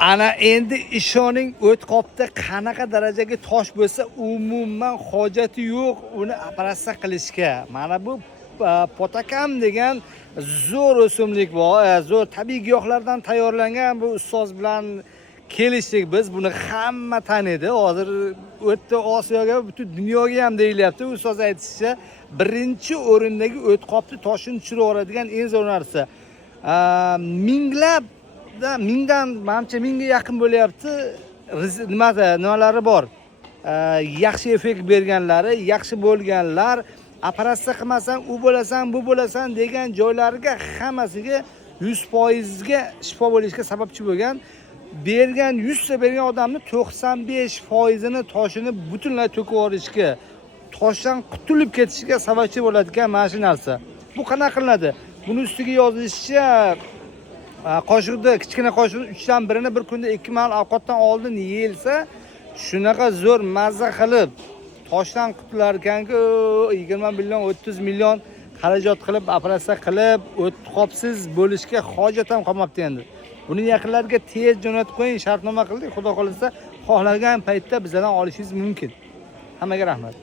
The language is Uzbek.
Ana endi ishoning o't qopda qanaqa darajaga tosh bo'lsa umuman hojati yo'q uni operatsiya qilishga. Mana bu potakam degan zo'r o'simlik bor, zo'r tabiiy giyohlardan tayyorlangan bu ustoz bilan kelishdik biz. Buni hamma taniydi. Hozir O'rta Osiyoga, butun dunyoga ham deyilyapti. Ustoz aytishicha, birinchi o'rindagi o't qopni toshini tushirib yuboradigan eng zo'r narsa. Mingdan menimcha mingga yaqin bo'lyapti. Nimalari bor. Yaxshi effekt berganlari, yaxshi bo'lganlar, operatsiya qilmasang u bo'lasan, bu bo'lasan degan joylariga hammasiga 100% ga shifo bo'lishiga sababchi bo'lgan. Bergan 100 ta bergan odamni 95% ni toshini butunlay to'kib yuborishga, toshdan qutulib ketishiga sababchi bo'ladigan mana shu narsa. Bu qanaqa qilinadi? Buni ustiga yozilishicha qoshiqda, kichkina qoshiqning 3 dan birini bir kunda 2 mahal ovqatdan oldin yeyilsa, shunaqa zo'r mazza qilib toshdan qutular ekanki, 20 million, 30 million xarajat qilib, operatsiya qilib, o't qopsiz bo'lishga hojat ham qolmabdi endi. Buni yaqinlarga tez jo'natib qo'ying, shartnoma qildik. Xudo xolisa, xohlagan paytda bizdan olishingiz mumkin. Hammaga rahmat.